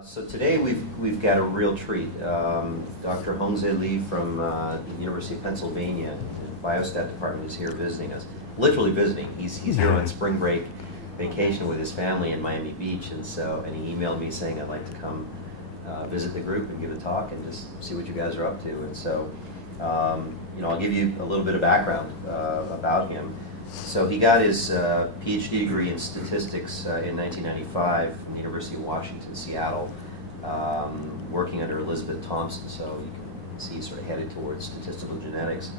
So today we've got a real treat. Dr. Hongzhe Li from the University of Pennsylvania, the Biostat department, is here visiting us. Literally visiting. He's here on spring break vacation with his family in Miami Beach, and he emailed me saying I'd like to come visit the group and give a talk and just see what you guys are up to. And so, I'll give you a little bit of background about him. So he got his PhD degree in statistics in 1995 from the University of Washington, Seattle, working under Elizabeth Thompson. So you can see he's sort of headed towards statistical genetics.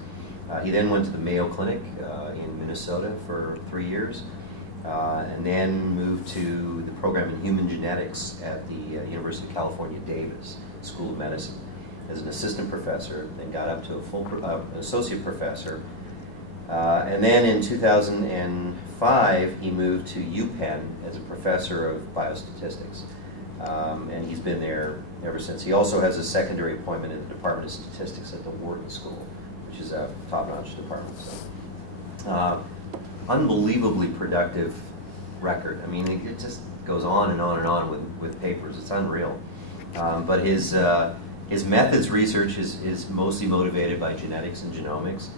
He then went to the Mayo Clinic in Minnesota for 3 years, and then moved to the program in human genetics at the University of California, Davis School of Medicine as an assistant professor, then got up to a full associate professor. And then in 2005, he moved to UPenn as a professor of biostatistics. And he's been there ever since. He also has a secondary appointment in the Department of Statistics at the Wharton School, which is a top-notch department. So, unbelievably productive record. I mean, it just goes on and on and on with papers. It's unreal. But his methods research is mostly motivated by genetics and genomics.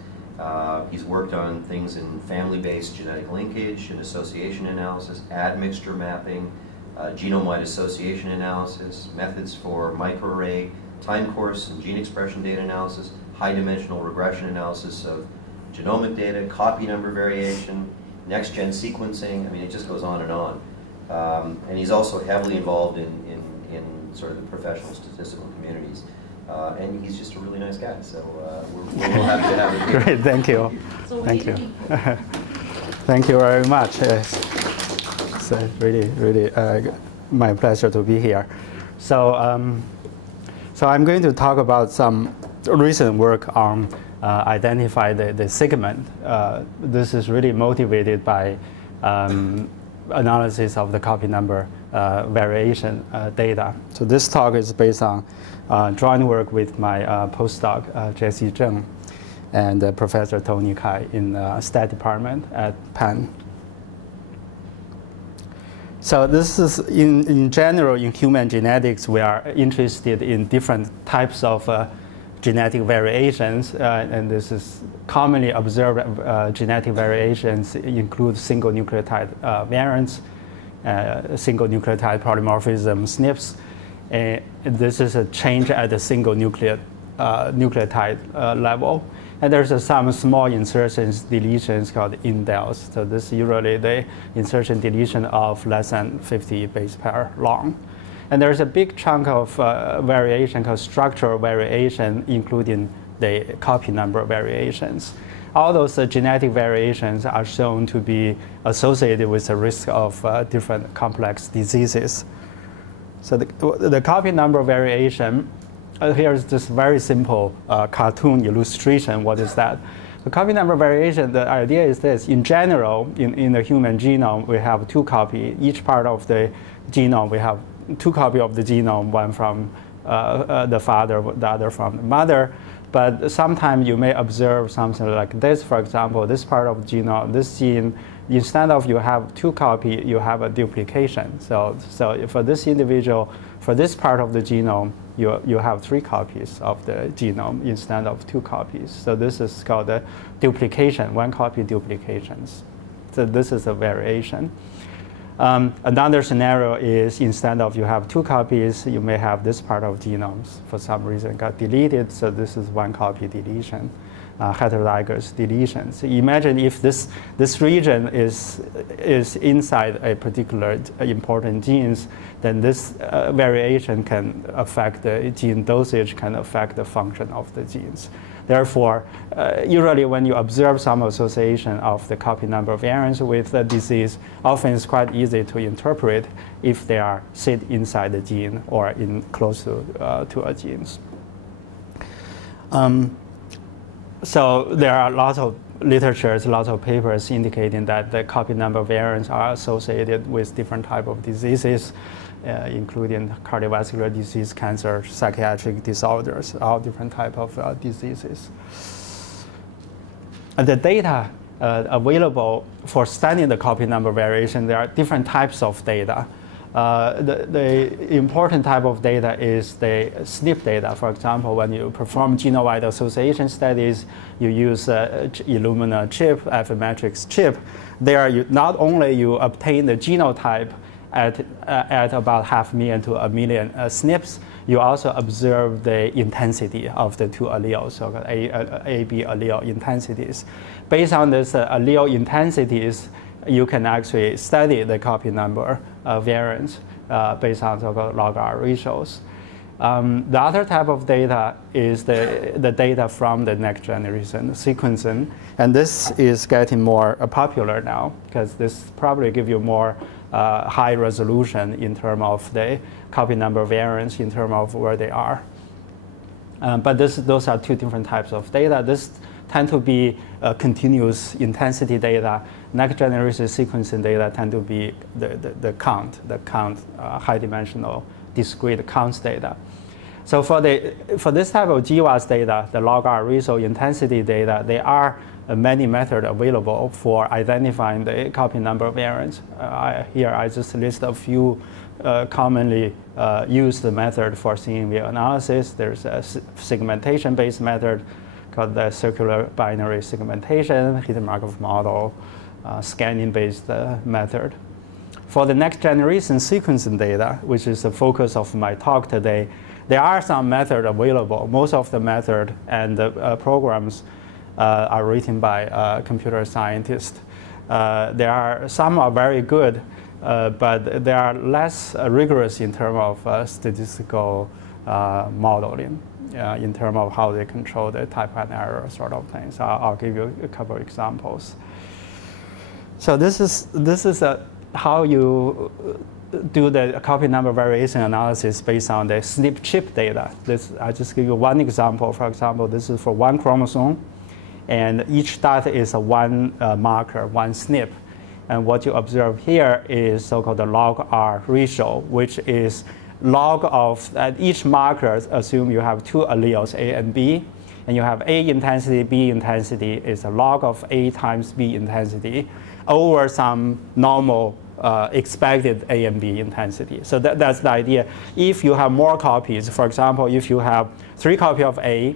He's worked on things in family-based genetic linkage and association analysis, admixture mapping, genome-wide association analysis, methods for microarray time course and gene expression data analysis, high-dimensional regression analysis of genomic data, copy number variation, next-gen sequencing. I mean, it just goes on and on. And he's also heavily involved in sort of the professional statistical communities. And he's just a really nice guy, so we're real happy to have him here. Great, thank you. Thank you. Thank you very much. It's really my pleasure to be here. So, so I'm going to talk about some recent work on identify the segment. This is really motivated by analysis of the copy number variation data. So this talk is based on joint work with my postdoc, Jesse Zheng, and Professor Tony Kai in the stat department at Penn. So this is, in general, in human genetics, we are interested in different types of genetic variations, and this is commonly observed genetic variations include single nucleotide variants, single nucleotide polymorphism, SNPs. This is a change at the single nucleotide level. And there's some small insertions, deletions called indels. So this is usually the insertion deletion of less than 50 base pair long. And there's a big chunk of variation called structural variation, including the copy number variations. All those genetic variations are shown to be associated with the risk of different complex diseases. So the copy number variation, here's this very simple cartoon illustration. What is that? The copy number variation, the idea is this. In general, in the human genome, we have 2 copies. Each part of the genome, we have 2 copies of the genome, one from the father, the other from the mother. But sometimes you may observe something like this. For example, this part of the genome, this gene, instead of you have 2 copies, you have a duplication. So for this individual, for this part of the genome, you have 3 copies of the genome instead of 2 copies. So this is called a duplication, 1 copy duplications. So this is a variation. Another scenario is instead of you have 2 copies, you may have this part of genomes for some reason got deleted. So this is 1 copy deletion, heterozygous deletion. So imagine if this region is inside a particular important genes, then this variation can affect the gene dosage, can affect the function of the genes. Therefore, usually when you observe some association of the copy number variants with the disease, often it's quite easy to interpret if they are sit inside the gene or in close to a genes. So there are lots of literatures, lots of papers indicating that the copy number variants are associated with different types of diseases, including cardiovascular disease, cancer, psychiatric disorders, all different types of diseases. And the data available for studying the copy number variation, there are different types of data. The important type of data is the SNP data. For example, when you perform genome-wide association studies, you use Illumina chip, Affymetrix chip. There, not only you obtain the genotype at about 500,000 to 1 million SNPs, you also observe the intensity of the two alleles, so A, B allele intensities. Based on this allele intensities, you can actually study the copy number variance based on so-called log-R ratios. The other type of data is the data from the next generation sequencing. And this is getting more popular now because this probably gives you more high resolution in terms of the copy number variance in terms of where they are. But those are two different types of data. This tend to be continuous intensity data. Next generation sequencing data tend to be the count high dimensional discrete counts data. So for this type of GWAS data, the log-R ratio intensity data, there are many methods available for identifying the copy number variance. Here I just list a few commonly used method for CNV analysis. There's a segmentation-based method called the circular binary segmentation, hidden Markov model, scanning-based method. For the next generation sequencing data, which is the focus of my talk today, there are some methods available. Most of the methods and the programs are written by computer scientists. Some are very good, but they are less rigorous in terms of statistical modeling, in terms of how they control the type 1 error sort of things. I'll give you a couple of examples. So this is how you do the copy number variation analysis based on the SNP chip data. I just give you one example. For example, this is for one chromosome, and each dot is a one marker, one SNP. And what you observe here is so-called the log-R ratio, which is log of at each marker. Assume you have two alleles, A and B, and you have A intensity, B intensity is a log of A times B intensity over some normal expected A and B intensity. So that's the idea. If you have more copies, for example, if you have 3 copies of A,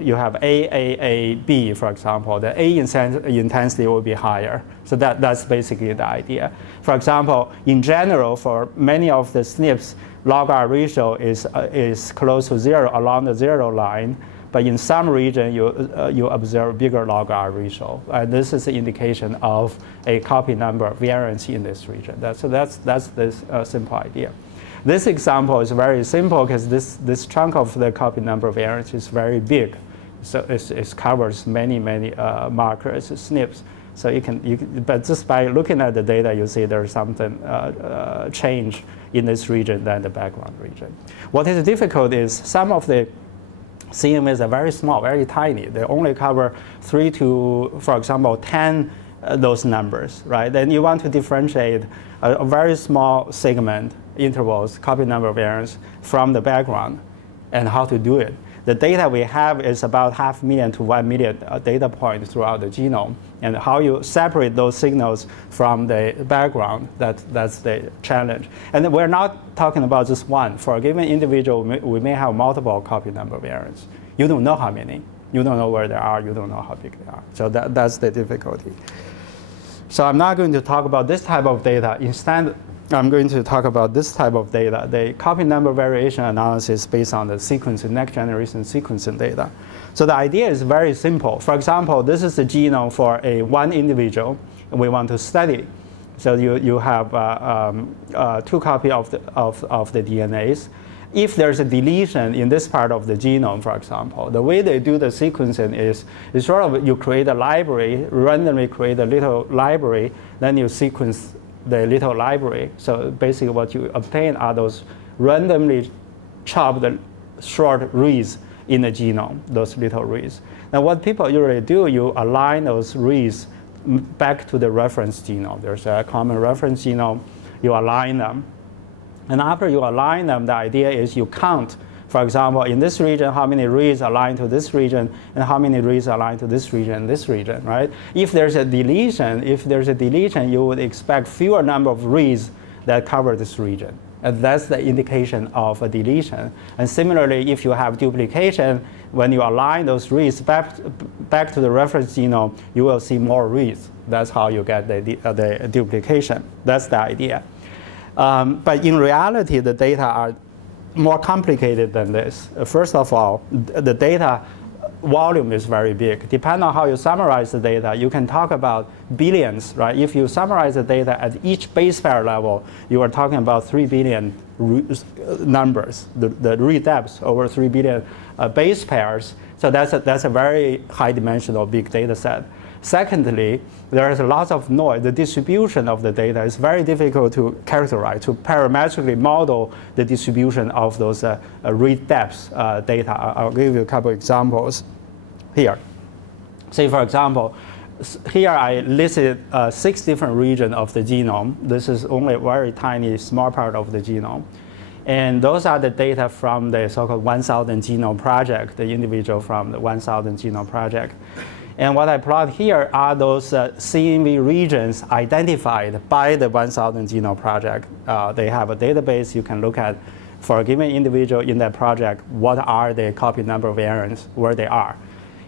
you have A, B, for example, the A intensity will be higher. So that's basically the idea. For example, in general, for many of the SNPs, log-R ratio is close to 0 along the 0 line. But in some region, you observe bigger log-R ratio. And this is an indication of a copy number variance in this region. So that's this simple idea. This example is very simple because this chunk of the copy number variance is very big. So it covers many markers, SNPs. So you can, but just by looking at the data, you see there's something change in this region than the background region. What is difficult is some of the CMAs are very small, very tiny. They only cover 3 to, for example, 10 those numbers, right? Then you want to differentiate a very small segment intervals, copy number variance from the background, and how to do it. The data we have is about 500,000 to 1 million data points throughout the genome, and how you separate those signals from the background, that's the challenge. And we're not talking about just one. For a given individual, we may have multiple copy number variants. You don't know how many. You don't know where they are. You don't know how big they are. So that's the difficulty. So I'm not going to talk about this type of data. Instead, I'm going to talk about this type of data, the copy number variation analysis based on the sequencing, next generation sequencing data. So the idea is very simple. For example, this is the genome for one individual we want to study. So you have 2 copies of the DNAs. If there's a deletion in this part of the genome, for example, the way they do the sequencing is sort of you create a library, randomly create a little library, then you sequence the little library. So basically what you obtain are those randomly chopped short reads in the genome, those little reads. Now what people usually do, you align those reads back to the reference genome. There's a common reference genome, you align them. And after you align them, the idea is you count, for example, in this region, how many reads align to this region, and how many reads align to this region and this region, right? If there's a deletion, you would expect fewer number of reads that cover this region. And that's the indication of a deletion. And similarly, if you have duplication, when you align those reads back to the reference genome, you will see more reads. That's how you get the duplication. That's the idea. But in reality, the data are more complicated than this. First of all, the data volume is very big. Depending on how you summarize the data, you can talk about billions, right? If you summarize the data at each base pair level, you are talking about 3 billion numbers, the read depths over 3 billion base pairs. So that's a very high dimensional big data set. Secondly, there is lots of noise. The distribution of the data is very difficult to characterize, to parametrically model the distribution of those read depths data. I'll give you a couple examples here. Say, for example, here I listed 6 different regions of the genome. This is only a very tiny, small part of the genome. And those are the data from the so-called 1,000 Genome Project, the individual from the 1,000 Genome Project. And what I plot here are those CNV regions identified by the 1,000 Genome Project. They have a database you can look at for a given individual in that project, what are the copy number variants, where they are.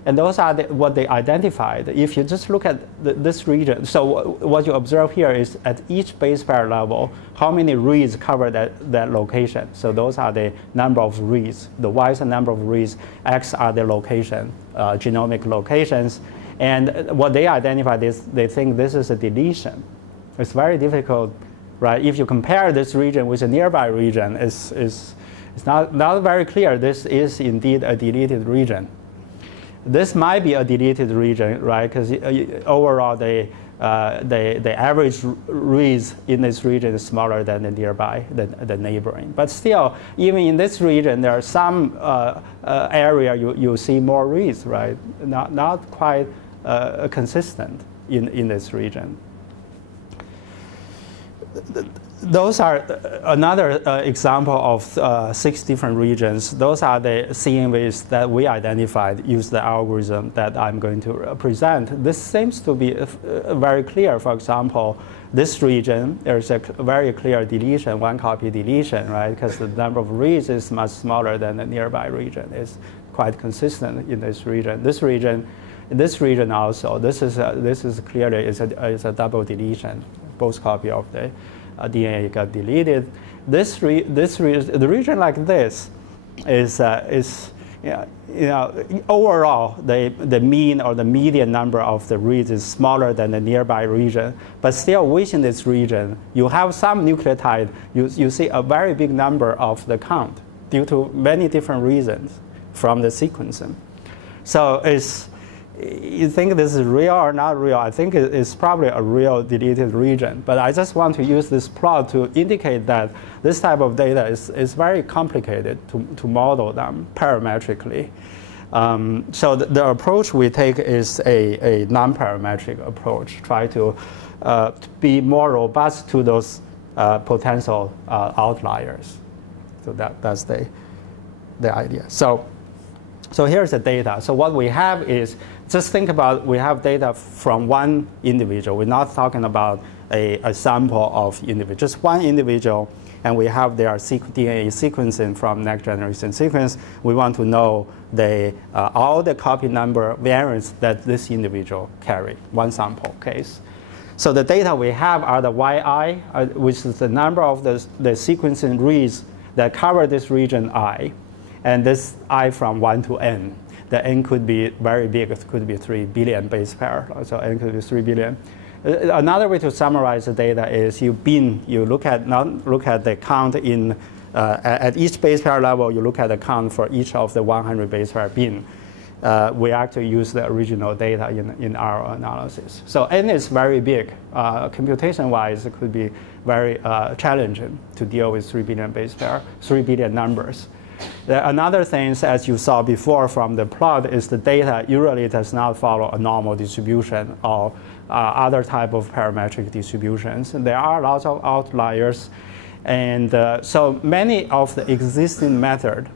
And those are what they identified. If you just look at this region, so what you observe here is at each base pair level, how many reads cover that location. So those are the number of reads. The Y is the number of reads, X are the location, genomic locations. And what they identified is they think this is a deletion. It's very difficult, right? If you compare this region with a nearby region, it's not very clear this is indeed a deleted region. This might be a deleted region, right? Because overall, the average reads in this region is smaller than the nearby, the neighboring. But still, even in this region, there are some area you see more reads, right? Not quite consistent in this region. Those are another example of 6 different regions. Those are the CNVs that we identified use the algorithm that I'm going to present. This seems to be very clear. For example, this region, there's a very clear deletion, 1 copy deletion, right? Because the number of reads is much smaller than the nearby region. It's quite consistent in this region. This region also, this is clearly is a double deletion. Both copy of the DNA got deleted. The region like this is overall the mean or the median number of the reads is smaller than the nearby region. But still within this region, you have some nucleotide. You see a very big number of the count due to many different reasons from the sequencing. So you think this is real or not real? I think it's probably a real deleted region. But I just want to use this plot to indicate that this type of data is very complicated to model them parametrically. So the approach we take is a non-parametric approach, try to be more robust to those potential outliers. So that's the idea. So here's the data. So what we have is, just think about, we have data from one individual. We're not talking about a sample of individuals, just one individual, and we have their DNA sequencing from next generation sequence. We want to know all the copy number variants that this individual carry, one sample case. So the data we have are the YI, which is the number of the sequencing reads that cover this region I. And this I from 1 to n. The n could be very big. It could be 3 billion base pair. So n could be 3 billion. Another way to summarize the data is you look at the count in at each base pair level. You look at the count for each of the 100 base pair bin. We actually use the original data in our analysis. So n is very big. Computation-wise, it could be very challenging to deal with 3 billion base pair, 3 billion numbers. Another thing, as you saw before from the plot, is the data usually does not follow a normal distribution or other type of parametric distributions. And there are lots of outliers. And so many of the existing methods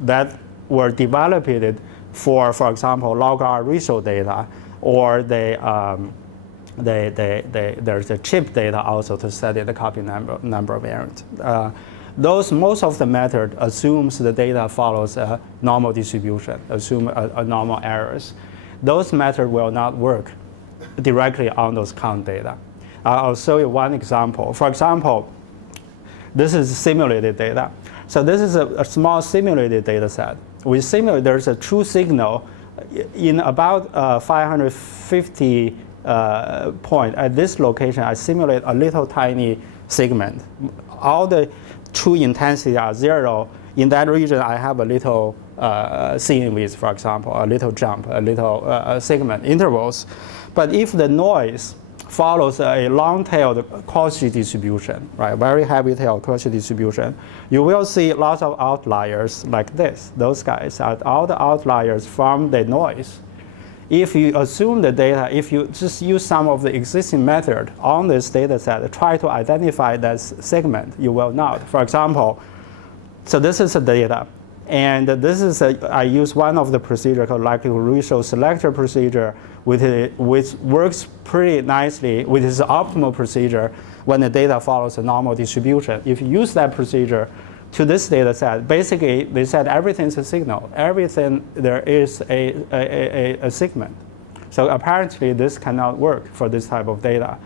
that were developed for example, log-R ratio data or the there's a chip data also to study the copy number variant. Most of the method assumes the data follows a normal distribution, assume a normal errors. Those methods will not work directly on those count data. I'll show you one example. For example, this is simulated data. So this is a small simulated data set. We simulate there's a true signal in about 550 point at this location. I simulate a little tiny segment. All the true intensity are 0. In that region, I have a little CNVs, for example, a little jump, a little segment intervals. But if the noise follows a long-tailed Cauchy distribution, right, very heavy-tailed Cauchy distribution, you will see lots of outliers like this. Those guys are all the outliers from the noise. If you assume the data, if you just use some of the existing method on this data set, try to identify that segment, you will not. For example, so this is the data. And this is I use one of the procedure called likelihood ratio selector procedure, which works pretty nicely with this optimal procedure when the data follows a normal distribution. If you use that procedure to this data set, basically they said everything's a signal. Everything there is a segment. So apparently this cannot work for this type of data.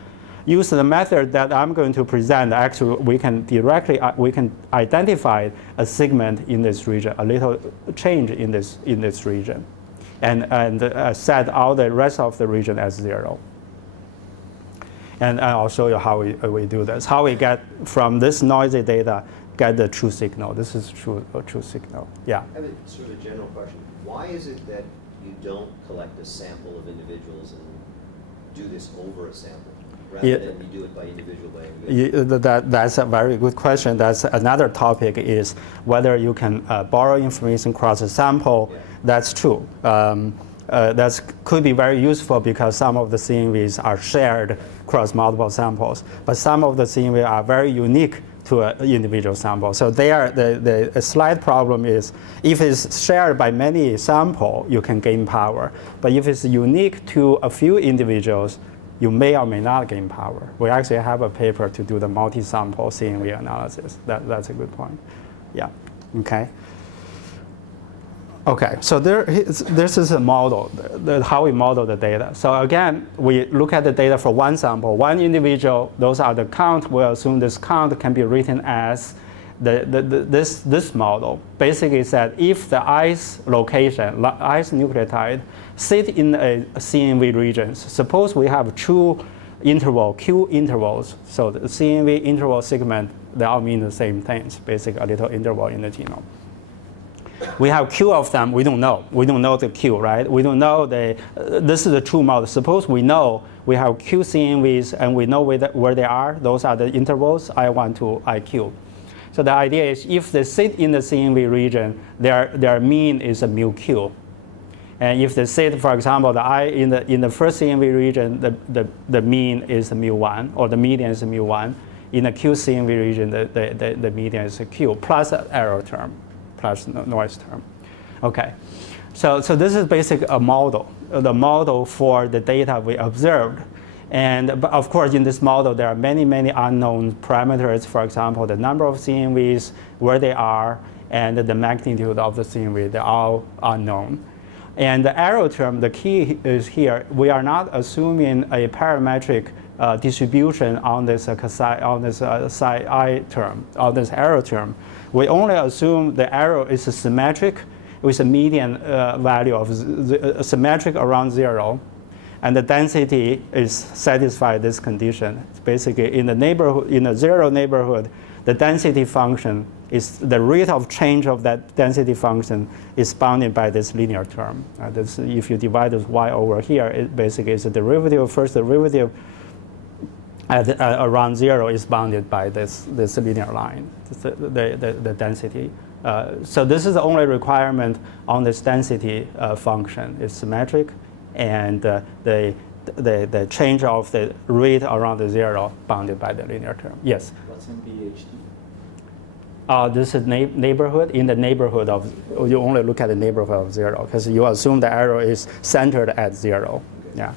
Use the method that I'm going to present. Actually, we can directly identify a segment in this region, a little change in this region, and set all the rest of the region as 0. And I'll show you how we do this. How we get from this noisy data get the true signal. This is true signal. Yeah. I have a sort of a general question. Why is it that you don't collect a sample of individuals and do this over a sample? Rather than you do it by individual by individual? That's a very good question. That's another topic is whether you can borrow information across a sample. Yeah. That's true. That could be very useful because some of the CNVs are shared across multiple samples, but some of the CNVs are very unique to an individual sample. So the slight problem is if it's shared by many samples, you can gain power. But if it's unique to a few individuals, you may or may not gain power. We actually have a paper to do the multi-sample CNV analysis. That's a good point. Yeah, okay. Okay, so this is a model, how we model the data. So again, we look at the data for one sample, one individual. Those are the count. We'll assume this count can be written as this model. Basically said if the ice location, ice nucleotide, sit in a CNV regions. Suppose we have true interval, Q intervals. So the CNV interval segment, they all mean the same things, basically a little interval in the genome. We have Q of them, we don't know. We don't know the Q, right? We don't know this is the true model. Suppose we know we have Q CNVs and we know where they are. Those are the intervals, I1 to IQ. So the idea is if they sit in the CNV region, their mean is a mu Q. And if they sit, for example, in the first CNV region, the mean is mu1, or the median is mu1. In the Q CNV region, the median is a Q, plus an error term, plus noise term. Okay, so this is basically a model, the model for the data we observed. And but of course, in this model, there are many unknown parameters. For example, the number of CNVs, where they are, and the magnitude of the CNV, they're all unknown. And the error term, the key is here. We are not assuming a parametric distribution on this psi I term, on this error term. We only assume the error is symmetric with a median value of symmetric around 0. And the density is satisfied this condition. It's basically in the neighborhood, in the 0 neighborhood, the density function is the rate of change of that density function is bounded by this linear term. If you divide this y over here, it basically is a derivative. First derivative at around 0 is bounded by this linear line, the density. So this is the only requirement on this density function. It's symmetric, and the change of the rate around the 0 bounded by the linear term. Yes? What's in BHD? This is neighborhood. In the neighborhood of, you only look at the neighborhood of 0 because you assume the error is centered at 0. Okay. Yeah.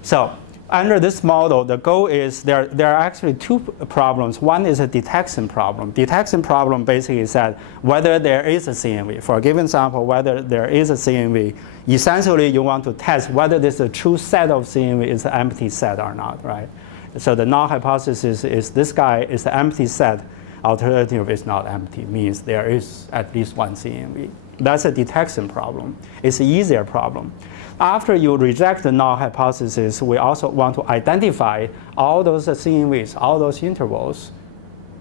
So under this model, the goal is there are actually two problems. One is a detection problem. Detection problem basically said whether there is a CNV. For a given sample, whether there is a CNV, essentially you want to test whether this a true set of CNV is an empty set or not, right? So the null hypothesis is this guy is an empty set. Alternative is not empty, means there is at least one CNV. That's a detection problem. It's an easier problem. After you reject the null hypothesis, we also want to identify all those CNVs, all those intervals,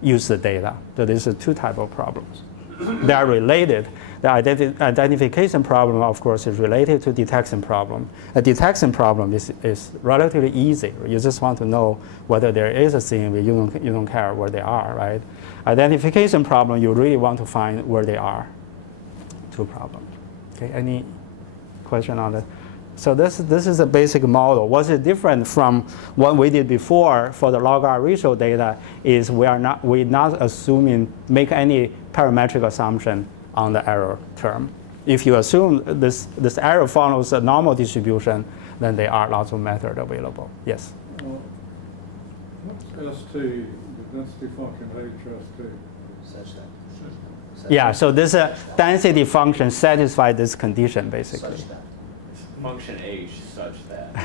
use the data. So these are two types of problems. They are related. The identification problem, of course, is related to detection problem. A detection problem is relatively easy. You just want to know whether there is a CNV. You don't care where they are, right? Identification problem, you really want to find where they are. Two problems. Okay, any question on that? So this is a basic model. What's different from what we did before for the log-R ratio data is we're not assuming, make any parametric assumption on the error term. If you assume this error follows a normal distribution, then there are lots of methods available. Yes? What's S2, the density function H S2? Such that. Yeah, so this density function satisfies this condition, basically. Such that. Function H such that.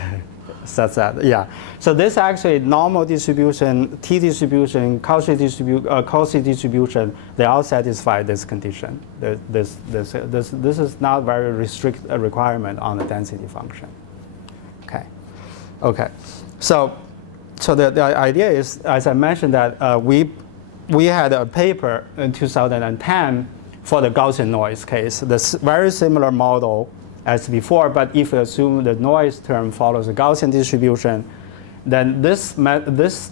Such that, yeah. So this actually normal distribution, T distribution, Cauchy distribution, they all satisfy this condition. This is not very restricted requirement on the density function. Okay. So the idea is, as I mentioned, that we had a paper in 2010 for the Gaussian noise case. This very similar model as before, but if you assume the noise term follows a Gaussian distribution, then this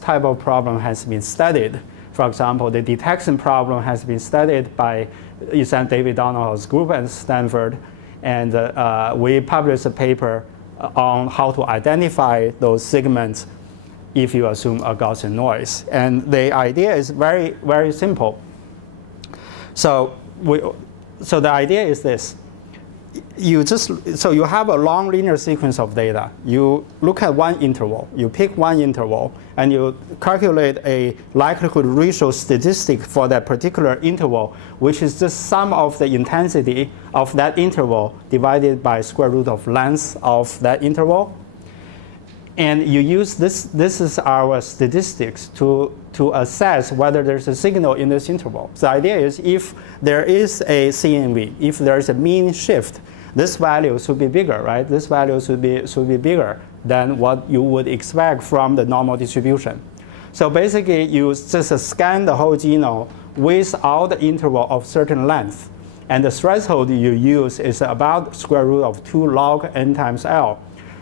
type of problem has been studied. For example, the detection problem has been studied by David Donahoe's group at Stanford, and we published a paper on how to identify those segments if you assume a Gaussian noise. And the idea is very, very simple. So the idea is this. You have a long linear sequence of data. You look at one interval. You pick one interval, and you calculate a likelihood ratio statistic for that particular interval, which is the sum of the intensity of that interval divided by square root of length of that interval. And you use this is our statistics to assess whether there's a signal in this interval. So the idea is if there is a CNV, if there is a mean shift, this value should be bigger, right? This value should be bigger than what you would expect from the normal distribution. So basically, you just scan the whole genome without the interval of certain length. And the threshold you use is about square root of 2 log n times L.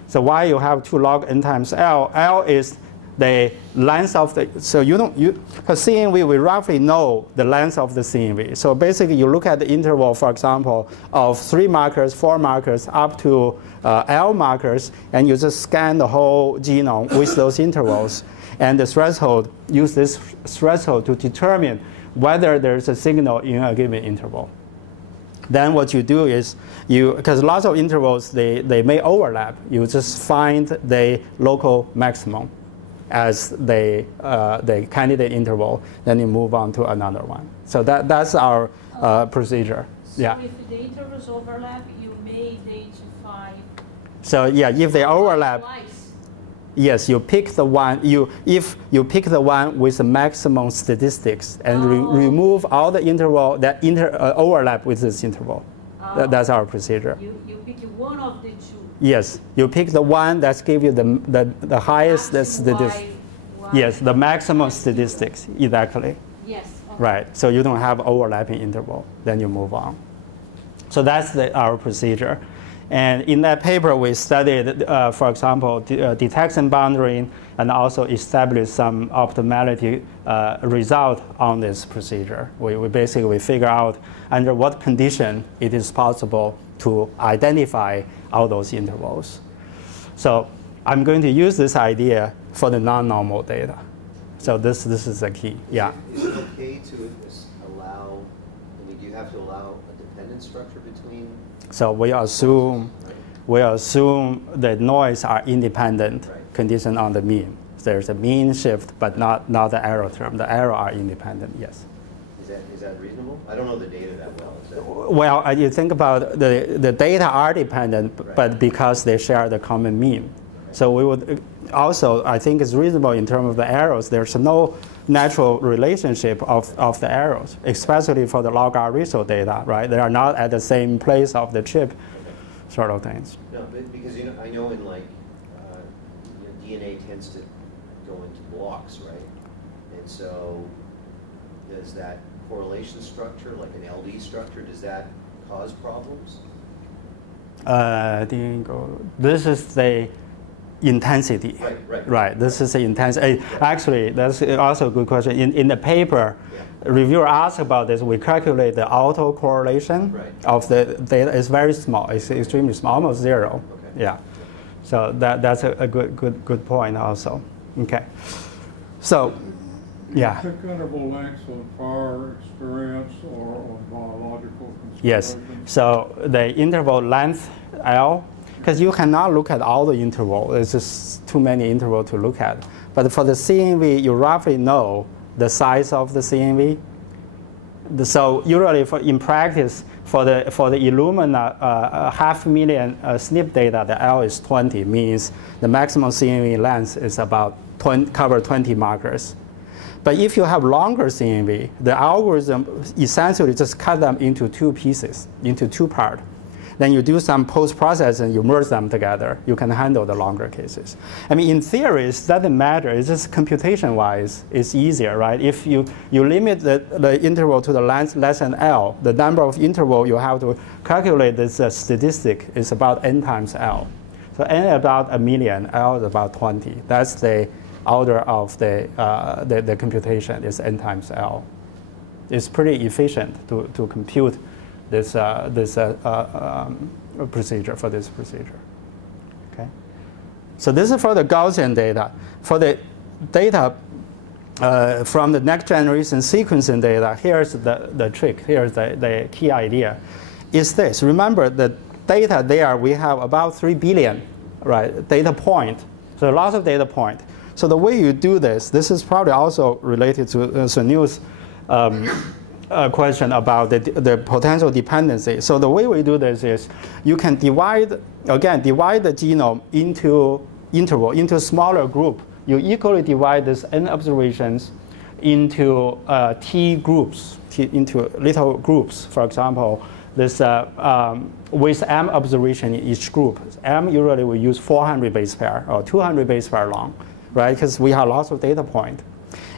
So why you have 2 log n times L? L is the length of the, so for CNV, we roughly know the length of the CNV. So basically, you look at the interval, for example, of 3 markers, 4 markers, up to L markers, and you just scan the whole genome with those intervals. And the threshold, use this threshold to determine whether there's a signal in a given interval. Then what you do is, because lots of intervals, they may overlap, you just find the local maximum as the candidate interval, then you move on to another one. So that's our procedure. So yeah. If the intervals overlap, you may identify. So yeah, if they overlap, Twice. yes, you pick the one. If you pick the one with the maximum statistics and remove all the interval that overlap with this interval. That's our procedure. You pick one of the two. Yes, you pick the one that gives you the highest statistics. Yes, the maximum statistics, exactly. Yes. Okay. Right, so you don't have overlapping interval, then you move on. So that's our procedure. And in that paper, we studied, for example, detection boundary, and also established some optimality result on this procedure. We basically figure out under what condition it is possible to identify all those intervals. So I'm going to use this idea for the non-normal data. So this is the key. Yeah. Is it okay to allow, I mean, do you have to allow a dependent structure between? So we assume the noise are independent Right. condition on the mean. There's a mean shift, but not the error term. The error are independent, yes. Is that reasonable? I don't know the data that well. Is that... Well, you think about the data are dependent, Right. but because they share the common mean. So we would also, I think it's reasonable in terms of the errors. There's no natural relationship of the errors, especially for the log R ratio data, right? They are not at the same place of the chip, sort of things. No, because I know in like DNA tends to go into blocks, right? And so does that correlation structure, like an LD structure, does that cause problems? This is the intensity. Right. This is the intensity. Actually, that's also a good question. In the paper, reviewer asked about this. We calculate the autocorrelation of the data. It's very small. It's extremely small, almost zero. Okay. Yeah. So that's a good point also. Okay. So, yeah. Pick interval lengths on prior experience or on biological considerations? Yes. So the interval length L, because you cannot look at all the interval. There's just too many intervals to look at. But for the CNV, you roughly know the size of the CNV. So usually in practice, for the Illumina 500,000 SNP data, the L is 20, means the maximum CNV length is about cover 20 markers. But if you have longer CNV, the algorithm essentially just cut them into two pieces, into two parts. Then you do some post-processing, you merge them together. You can handle the longer cases. I mean, in theory, it doesn't matter. It's just computation-wise, it's easier, right? If you limit the interval to the length less than L, the number of interval you have to calculate this statistic is about n times L. So n about 1,000,000, L is about 20. That's the order of the computation is n times L. It's pretty efficient to compute this procedure for this procedure. Okay. So this is for the Gaussian data. For the data from the next generation sequencing data, here's the trick. Here's the key idea. Is this? Remember the data there, we have about 3 billion, right? Data point. So lots of data point. So the way you do this is probably also related to Sunil's question about the potential dependency. So the way we do this is you can divide the genome into smaller group. You equally divide this n observations into T groups, into little groups. For example, this with M observation in each group. M usually we use 400 base pair or 200 base pair long, right? Because we have lots of data point.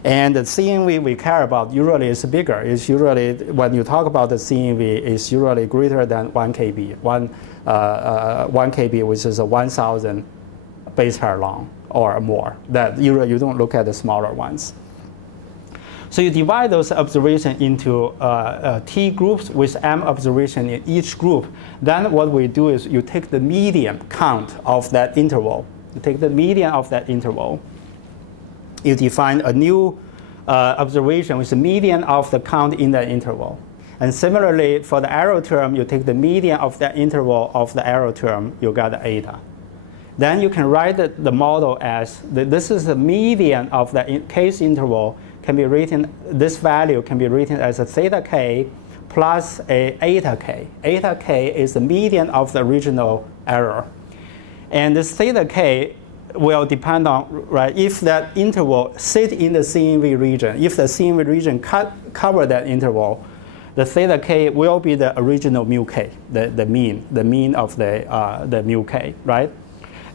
And the CNV we care about usually is bigger. It's usually, when you talk about the CNV, it's usually greater than 1 kb. 1 kb, which is 1,000 base pair long or more. That usually you don't look at the smaller ones. So you divide those observations into T groups with M observation in each group. Then what we do is you take the median count of that interval. You take the median of that interval. You define a new observation with the median of the count in that interval. And similarly, for the error term, you take the median of that interval of the error term, you got the eta. Then you can write the model as, this is the median of the case interval, can be written, this value can be written as a theta k plus a eta k. Eta k is the median of the original error. And this theta k will depend on, right, if that interval sit in the CNV region, if the CNV region cover that interval, the theta k will be the original mu k, the mean of the mu k, right?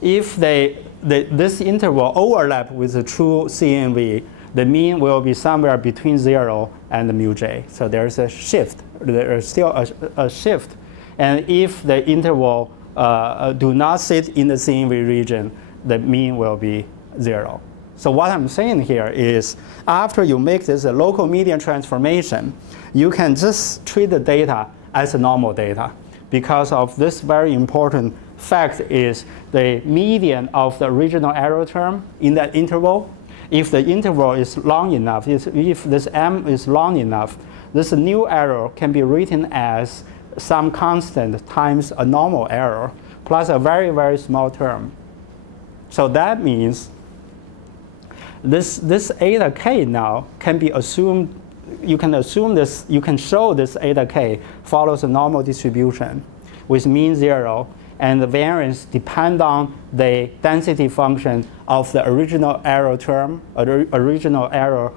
If this interval overlap with the true CNV, the mean will be somewhere between 0 and the mu j. So there's a shift. There is still a shift. And if the interval do not sit in the CNV region, the mean will be 0. So what I'm saying here is, after you make this a local median transformation, you can just treat the data as a normal data, because of this very important fact is the median of the original error term in that interval. If the interval is long enough, if this m is long enough, this new error can be written as some constant times a normal error plus a very, very small term. So that means this eta k now can be assumed. You can assume this. You can show this eta k follows a normal distribution with mean 0, and the variance depend on the density function of the original error term, original error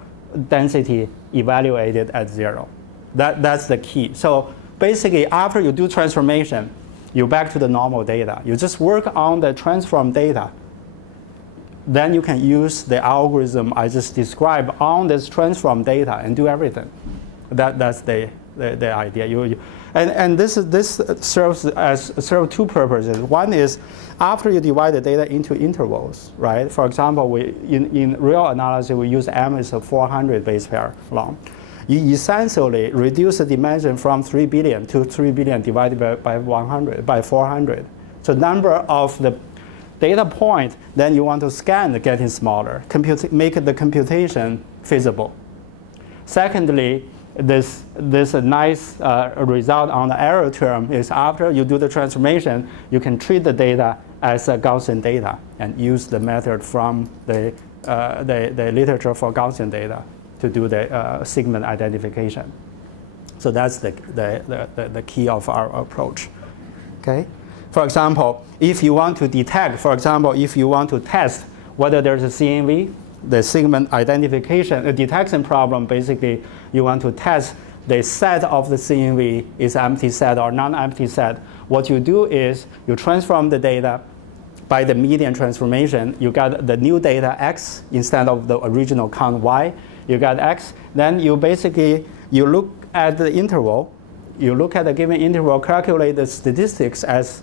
density evaluated at 0. That's the key. So basically, after you do transformation, you back to the normal data. You just work on the transform data. Then you can use the algorithm I just described on this transform data and do everything. That's the idea. And this serves two purposes. One is after you divide the data into intervals, right? For example, in real analysis, we use M is a 400 base pair long. You essentially reduce the dimension from 3 billion to 3 billion divided by 400. So number of the data point then you want to scan getting smaller, make the computation feasible. Secondly, this nice result on the error term is after you do the transformation, you can treat the data as a Gaussian data and use the method from the literature for Gaussian data to do the segment identification. So that's the key of our approach. Okay. For example, if you want to detect, for example, if you want to test whether there's a CNV, the segment identification, a detection problem, basically you want to test the set of the CNV is empty set or non-empty set. What you do is you transform the data by the median transformation. You got the new data X instead of the original count Y. You got X. Then you basically, you look at the interval. You look at the given interval, calculate the statistics as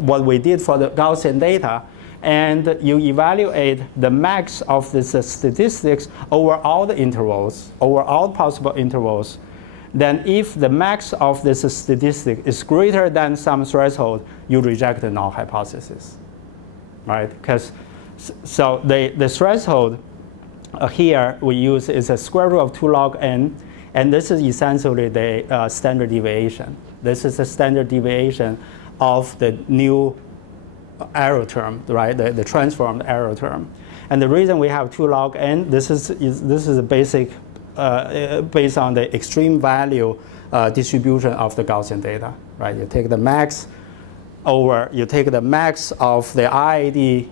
what we did for the Gaussian data, and you evaluate the max of this statistics over all the intervals, over all possible intervals. Then if the max of this statistic is greater than some threshold, you reject the null hypothesis, right? Because so the threshold here we use is a square root of 2 log n, and this is essentially the standard deviation. This is the standard deviation of the new error term, right? The transformed error term. And the reason we have 2 log n, this is a basic based on the extreme value distribution of the Gaussian data, right? You take the max over, you take the max of the IID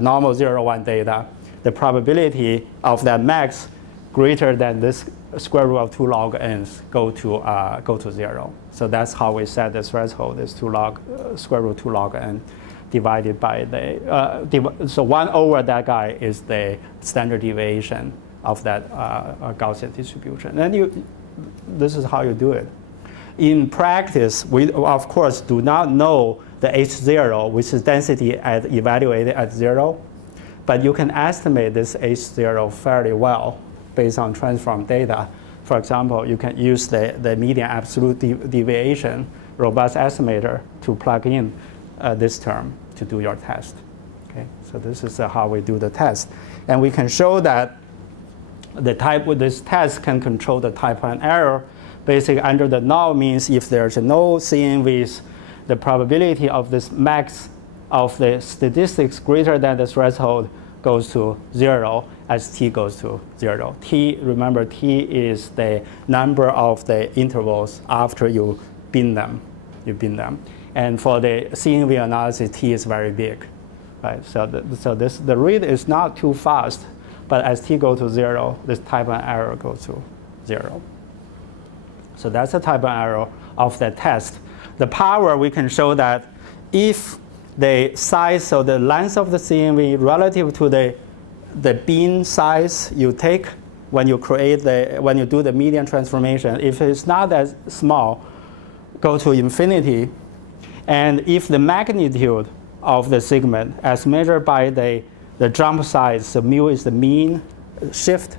normal 0, 1 data, the probability of that max greater than this square root of 2 log n's go to 0. So that's how we set the threshold is square root 2 log n divided by the, so 1 over that guy is the standard deviation of that Gaussian distribution. And this is how you do it. In practice, we of course do not know the H0, which is density evaluated at 0, but you can estimate this H0 fairly well based on transform data. For example, you can use the median absolute deviation robust estimator to plug in this term to do your test. Okay, so this is how we do the test. And we can show that the type with this test can control the type 1 error. Basically, under the null means if there's no CNVs, the probability of this max of the statistics greater than the threshold goes to 0 as t goes to 0. T, remember, t is the number of the intervals after you bin them. And for the CNV analysis, t is very big, right? So the read is not too fast, but as t goes to 0, this type 1 error goes to 0. So that's the type 1 error of the test. The power, we can show that if the size, so the length of the CNV relative to the bin size you take when you when you do the median transformation, if it's not as small, go to infinity. And if the magnitude of the segment as measured by the jump size, so mu is the mean shift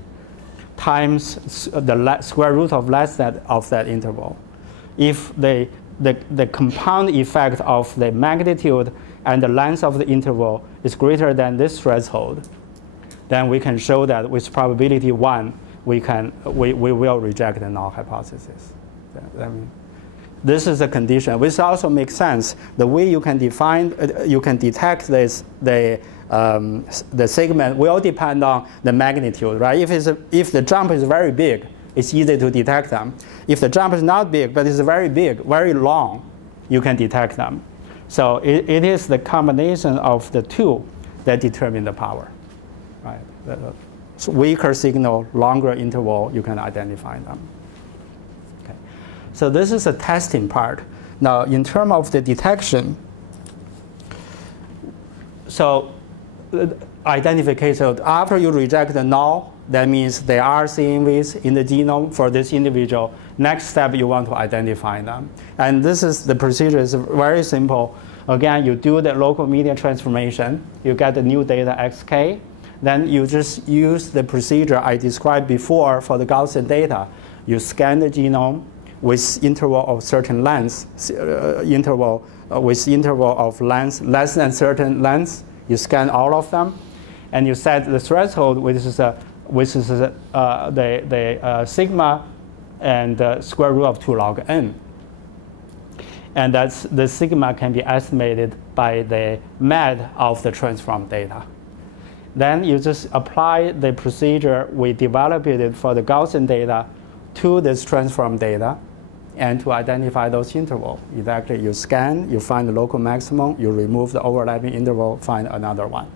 times the square root of less than of that interval. If the compound effect of the magnitude and the length of the interval is greater than this threshold, then we can show that with probability 1, we will reject the null hypothesis. This is a condition, which also makes sense. The way you can define, you can detect this, the the segment will depend on the magnitude, right? If the jump is very big, it's easy to detect them. If the jump is not big, but it's very big, very long, you can detect them. So it is the combination of the two that determine the power, right? So weaker signal, longer interval, you can identify them. Okay. So this is the testing part. Now, in terms of the detection, so identification, after you reject the null, that means there are CNVs in the genome for this individual. Next step, you want to identify them. And this is the procedure is very simple. Again, you do the local median transformation. You get the new data xk. Then you just use the procedure I described before for the Gaussian data. You scan the genome with interval of certain length, with interval of length less than certain length. You scan all of them, and you set the threshold, which is the sigma and the square root of 2 log n. And that's the sigma can be estimated by the med of the transform data. Then you just apply the procedure we developed it for the Gaussian data to this transform data, and to identify those intervals. Exactly, you scan, you find the local maximum, you remove the overlapping interval, find another one.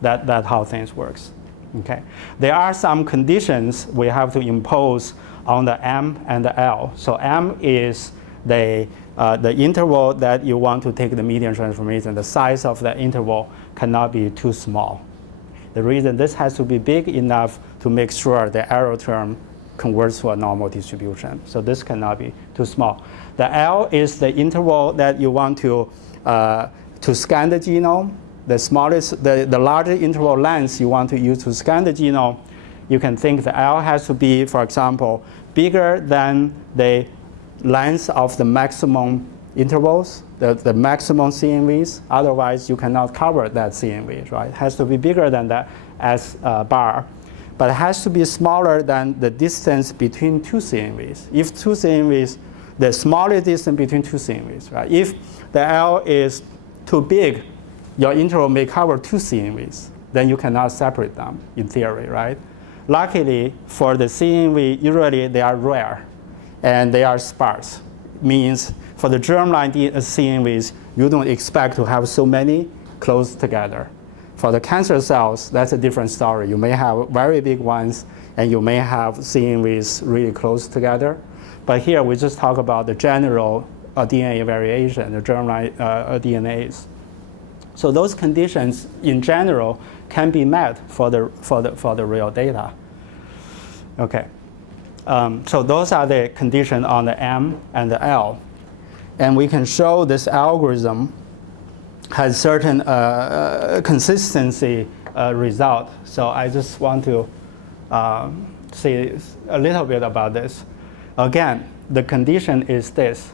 That's how things works. Okay. There are some conditions we have to impose on the M and the L. So M is the interval that you want to take the median transformation. The size of the interval cannot be too small. The reason this has to be big enough to make sure the error term converts to a normal distribution. So this cannot be too small. The L is the interval that you want to scan the genome. The smallest, the larger interval length you want to use to scan the genome, you can think the L has to be, for example, bigger than the length of the maximum intervals, the maximum CNVs. Otherwise, you cannot cover that CNV, right? It has to be bigger than that S bar. But it has to be smaller than the distance between two CNVs. If two CNVs, the smallest distance between two CNVs, right? If the L is too big, your interval may cover two CNVs. Then you cannot separate them in theory, right? Luckily, for the CNV, usually they are rare and they are sparse. Means for the germline CNVs, you don't expect to have so many close together. For the cancer cells, that's a different story. You may have very big ones, and you may have CNVs really close together. But here, we just talk about the general DNA variation, the germline DNAs. So those conditions, in general, can be met for the real data. Okay. So those are the conditions on the M and the L. And we can show this algorithm has certain consistency result. So I just want to say a little bit about this. Again, the condition is this.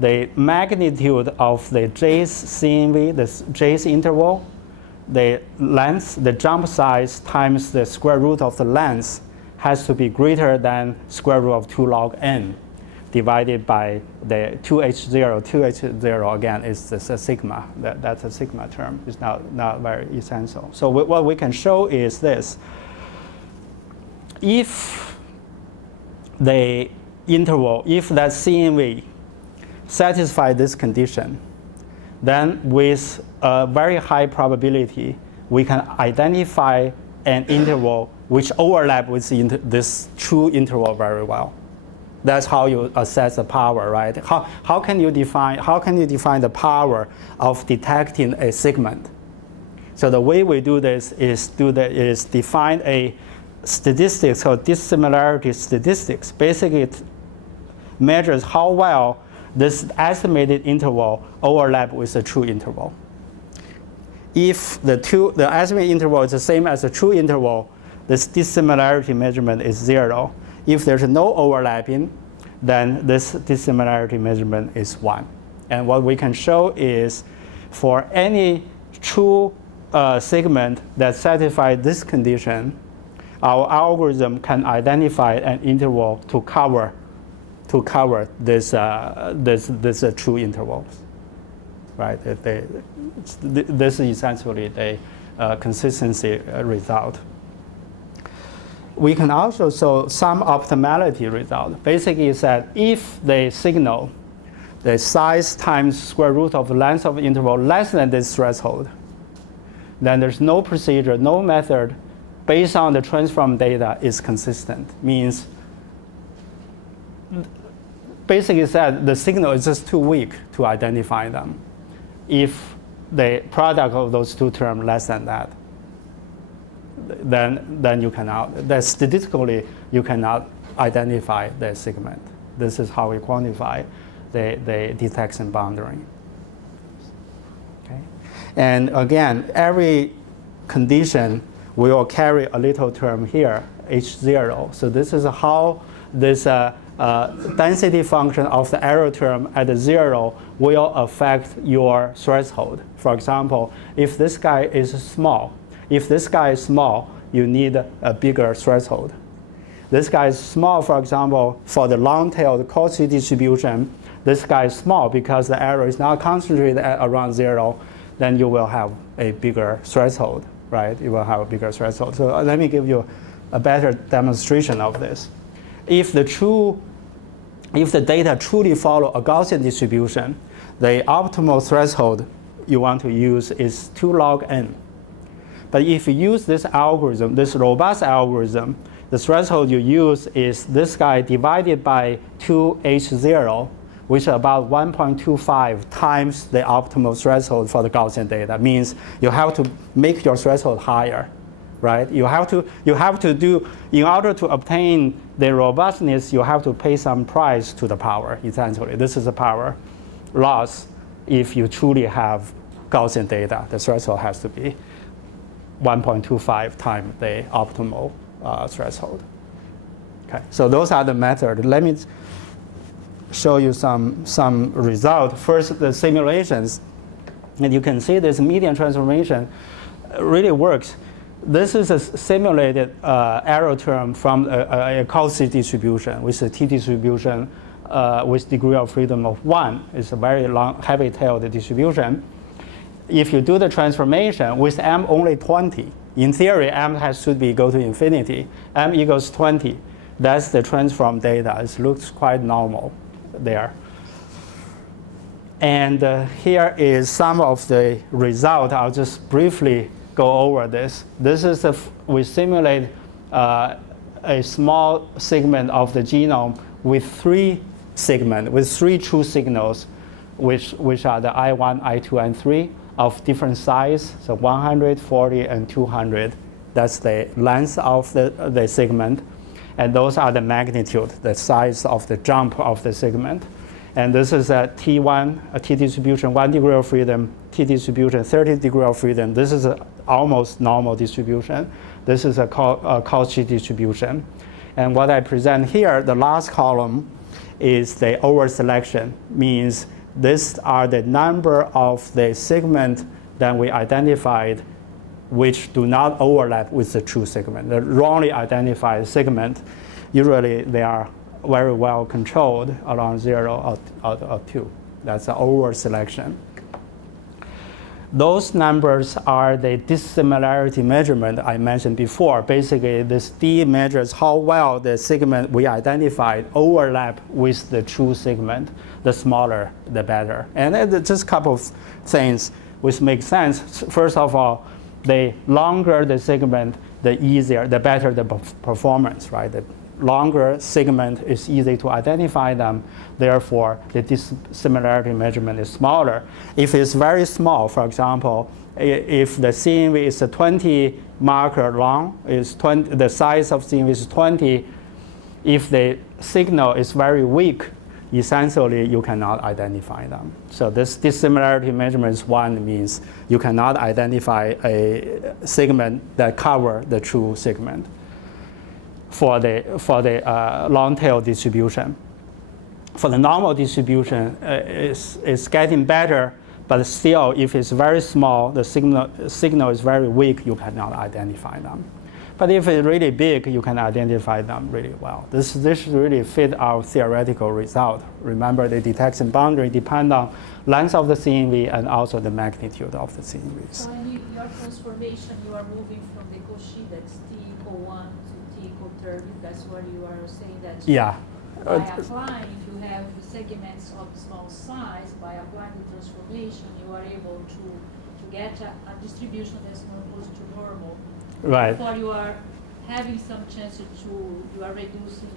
The magnitude of the J's CNV, the J's interval, the length, the jump size times the square root of the length has to be greater than square root of 2 log n divided by the 2h0. 2h0, again, is a sigma. That's a sigma term. It's not very essential. So what we can show is this. If the interval, if that CNV satisfy this condition, then with a very high probability, we can identify an interval which overlap with this true interval very well. That's how you assess the power, right? How can you define the power of detecting a segment? So the way we do this is define a statistics called dissimilarity statistics. Basically, it measures how well this estimated interval overlap with the true interval. If the estimated interval is the same as the true interval, this dissimilarity measurement is 0. If there's no overlapping, then this dissimilarity measurement is 1. And what we can show is for any true segment that satisfies this condition, our algorithm can identify an interval to cover this true intervals, right? This is essentially consistency result. We can also show some optimality result. Basically, is that if the signal, the size times square root of the length of the interval less than this threshold, then there's no procedure, no method based on the transform data is consistent. Means basically said the signal is just too weak to identify them if the product of those two terms less than that. Then you cannot, statistically, you cannot identify the segment. This is how we quantify the detection boundary. Okay? And again, every condition will carry a little term here, H0. So this is how this density function of the error term at 0 will affect your threshold. For example, if this guy is small, you need a bigger threshold. This guy is small, for example, for the long-tailed Cauchy distribution. This guy is small because the error is not concentrated at around 0. Then you will have a bigger threshold, right? You will have a bigger threshold. So let me give you a better demonstration of this. If the data truly follow a Gaussian distribution, the optimal threshold you want to use is 2 log n. But if you use this algorithm, this robust algorithm, the threshold you use is this guy divided by 2H0, which is about 1.25 times the optimal threshold for the Gaussian data. Means you have to make your threshold higher, right? You have to do, in order to obtain the robustness, you have to pay some price to the power, essentially. This is the power loss if you truly have Gaussian data. The threshold has to be 1.25 times the optimal threshold. Okay, so those are the methods. Let me show you some result. First, the simulations. And you can see this median transformation really works. This is a simulated error term from a Cauchy distribution, which is a T distribution with degree of freedom of 1. It's a very long, heavy-tailed distribution. If you do the transformation with m only 20, in theory, m should go to infinity. M equals 20. That's the transform data. It looks quite normal there. And here is some of the result. I'll just briefly go over this. This is we simulate a small segment of the genome with 3 segments, with 3 true signals, which are the I1, I2, and 3 of different size. So 100, 40, and 200. That's the length of the segment. And those are the magnitude, the size of the jump of the segment. And this is a T1, a T distribution, 1 degree of freedom, T distribution, 30 degree of freedom. This is an almost normal distribution. This is a Cauchy distribution. And what I present here, the last column, is the over-selection. Means these are the number of the segment that we identified which do not overlap with the true segment. The wrongly identified segment, usually they are very well controlled around 0 or 2. That's the over-selection. Those numbers are the dissimilarity measurement I mentioned before. Basically, this D measures how well the segment we identified overlap with the true segment. The smaller, the better. And just a couple of things which make sense. First of all, the longer the segment, the easier, the better the performance, right? The longer segment is easy to identify them. Therefore, the dissimilarity measurement is smaller. If it's very small, for example, if the CNV is a 20 marker long, the size of CNV is 20, if the signal is very weak, essentially you cannot identify them. So this dissimilarity measurement 1 means you cannot identify a segment that covers the true segment for the long tail distribution. For the normal distribution, it's getting better, but still, if it's very small, the signal is very weak, you cannot identify them. But if it's really big, you can identify them really well. This really fit our theoretical result. Remember, the detection boundary depend on length of the CNV and also the magnitude of the CNVs. So in your transformation, you are moving from the Cauchy, that's t equal 1 to t equal 30. That's what you are saying that Yeah. by applying, if you have segments of small size, by applying the transformation, you are able to get a distribution that's more close to normal. Right. Therefore, you are having some chance you are reducing,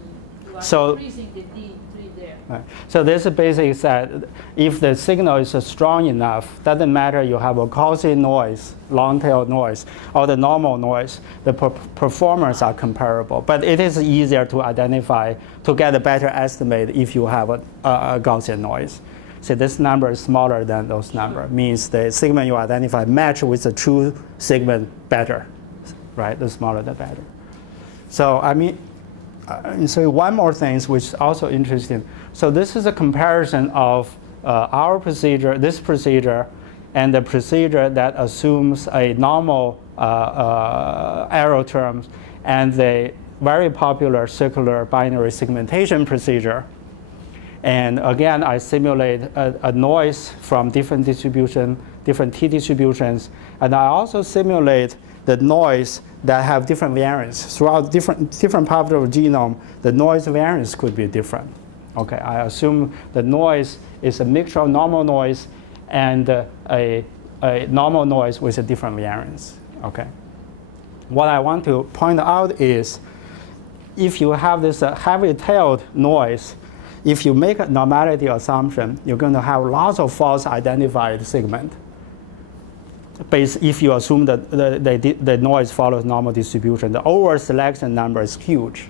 you are So, increasing the D3 there. Right. So this is basically said, if the signal is strong enough, doesn't matter you have a Gaussian noise, long tail noise, or the normal noise, the performance are comparable. But it is easier to identify, to get a better estimate if you have a Gaussian noise. So this number is smaller than those numbers, means the segment you identify match with the true segment better, right? The smaller the better. So I mean, so one more thing which is also interesting. So this is a comparison of our procedure, this procedure, and the procedure that assumes a normal error terms and the very popular circular binary segmentation procedure. And again, I simulate a noise from different distribution, different t distributions, and I also simulate the noise that have different variants. Throughout different parts of the genome, the noise variance could be different. Okay, I assume the noise is a mixture of normal noise and a normal noise with a different variance. Okay. What I want to point out is, if you have this heavy-tailed noise, if you make a normality assumption, you're going to have lots of false identified segment. If you assume that the noise follows normal distribution, the over selection number is huge.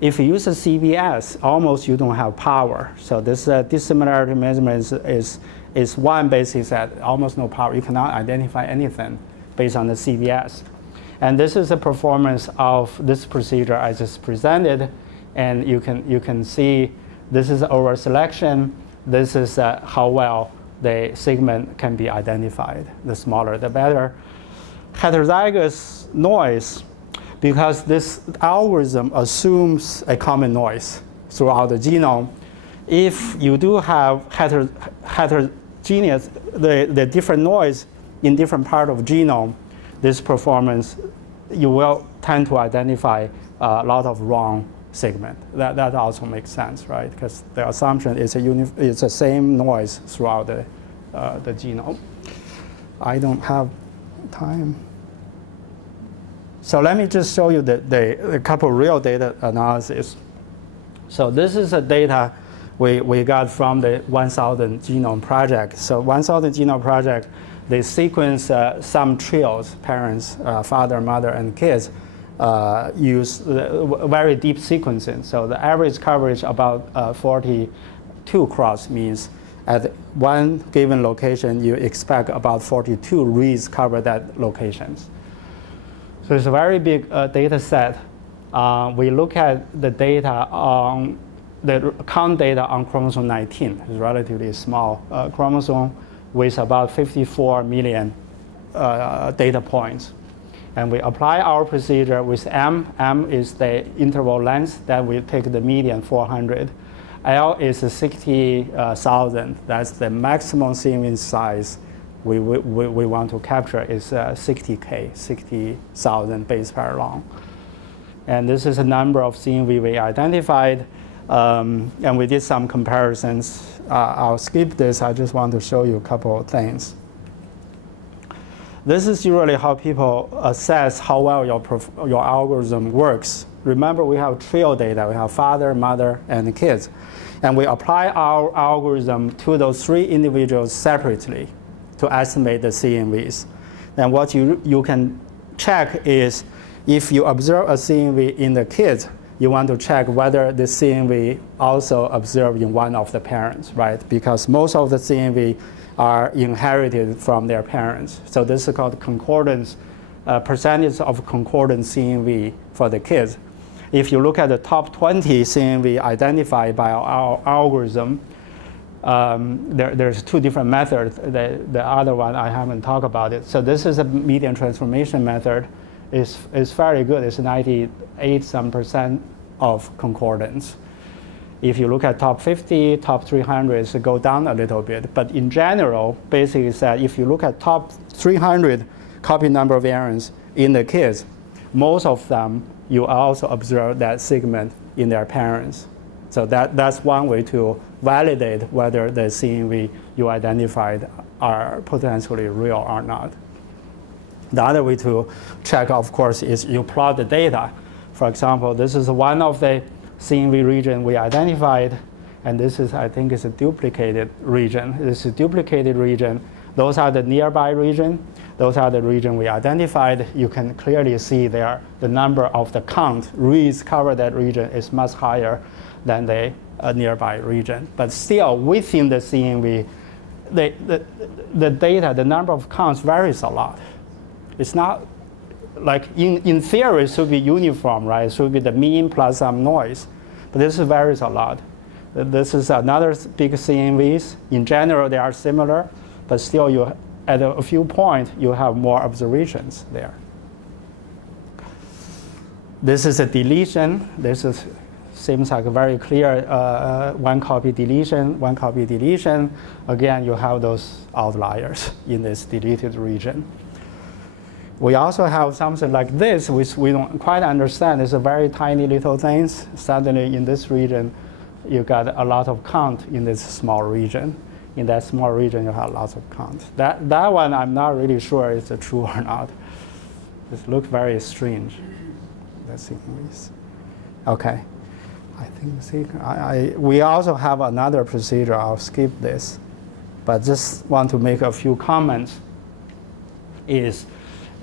If you use a CVS, almost you don't have power. So this dissimilarity measurement is one basis that almost no power. You cannot identify anything based on the CVS. And this is the performance of this procedure I just presented. And you can see this is over selection. This is how well the segment can be identified. The smaller, the better. Heterozygous noise, because this algorithm assumes a common noise throughout the genome. If you do have heterogeneous, the different noise in different part of genome, this performance, you will tend to identify a lot of wrong segment. That also makes sense, right? Because the assumption is it's the same noise throughout the genome. I don't have time. So let me just show you a couple real data analysis. So this is the data we got from the 1000 Genome Project. So 1000 Genome Project, they sequence some trios, parents, father, mother, and kids, use very deep sequencing. So the average coverage about 42 cross means at one given location, you expect about 42 reads cover that locations. So it's a very big data set. We look at the data on the count data on chromosome 19. It's a relatively small chromosome with about 54 million data points. And we apply our procedure with M. M is the interval length that we take the median 400. L is 60,000. That's the maximum sequence size we want to capture is 60K, 60,000 base pair long. And this is a number of CNV we identified. And we did some comparisons. I'll skip this. I just want to show you a couple of things. This is usually how people assess how well your algorithm works. Remember, we have trio data. We have father, mother, and kids. And we apply our algorithm to those three individuals separately to estimate the CNVs. And what you can check is if you observe a CNV in the kids, you want to check whether the CNV also observed in one of the parents, right? Because most of the CNV are inherited from their parents. So this is called concordance, percentage of concordant CNV for the kids. If you look at the top 20 CNV identified by our algorithm, there's two different methods. The other one, I haven't talked about it. So this is a median transformation method. is very good. It's 98% of concordance. If you look at top 50, top 300, it go down a little bit. But in general, basically is that if you look at top 300 copy number variants in the kids, most of them, you also observe that segment in their parents. So that's one way to validate whether the CNV you identified are potentially real or not. The other way to check, of course, is you plot the data. For example, this is one of the CNV region we identified, and this is, I think, is a duplicated region. This is a duplicated region. Those are the nearby region. Those are the region we identified. You can clearly see there the number of the count reads cover that region is much higher than the nearby region. But still, within the CNV, the data, the number of counts varies a lot. It's not like in theory, it should be uniform, right? It should be the mean plus some noise. But this varies a lot. This is another big CNVs. In general, they are similar, but still, you at a few points, you have more observations there. This is a deletion. This seems like a very clear one copy deletion, one copy deletion. Again, you have those outliers in this deleted region. We also have something like this, which we don't quite understand. It's a very tiny little things. Suddenly, in this region, you got a lot of count in this small region. In that small region, you have lots of count. That one, I'm not really sure it's true or not. It looks very strange. That's sequence. Okay. I think we also have another procedure. I'll skip this, but just want to make a few comments. It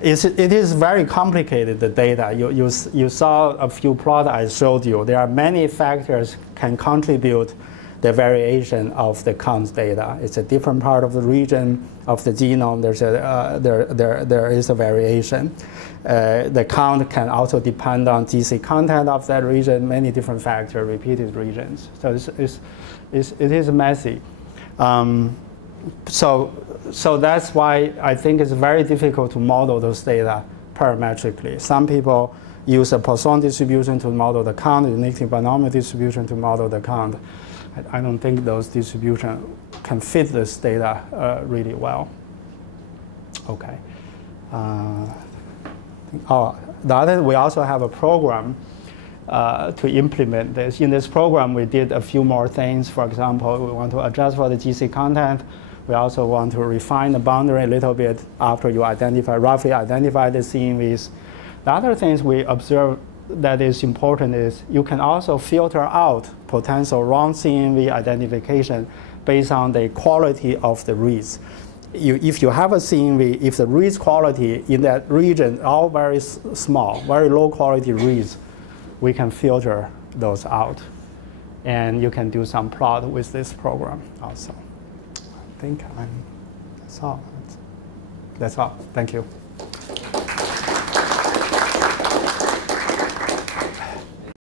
is very complicated, the data. You saw a few plots I showed you. There are many factors can contribute the variation of the count data. It's a different part of the region of the genome. There is a variation. The count can also depend on GC content of that region, many different factors, repeated regions. So it is messy. So that's why I think it's very difficult to model those data parametrically. Some people use a Poisson distribution to model the count, a negative binomial distribution to model the count. I don't think those distributions can fit this data really well. Okay. We also have a program to implement this. In this program, we did a few more things. For example, we want to adjust for the GC content. We also want to refine the boundary a little bit after you roughly identify the CNVs. The other things we observe that is important is you can also filter out potential wrong CNV identification based on the quality of the reads. If you have a CNV, if the reads quality in that region all very small, very low quality reads, we can filter those out. And you can do some plot with this program also. I think that's all. That's all. Thank you.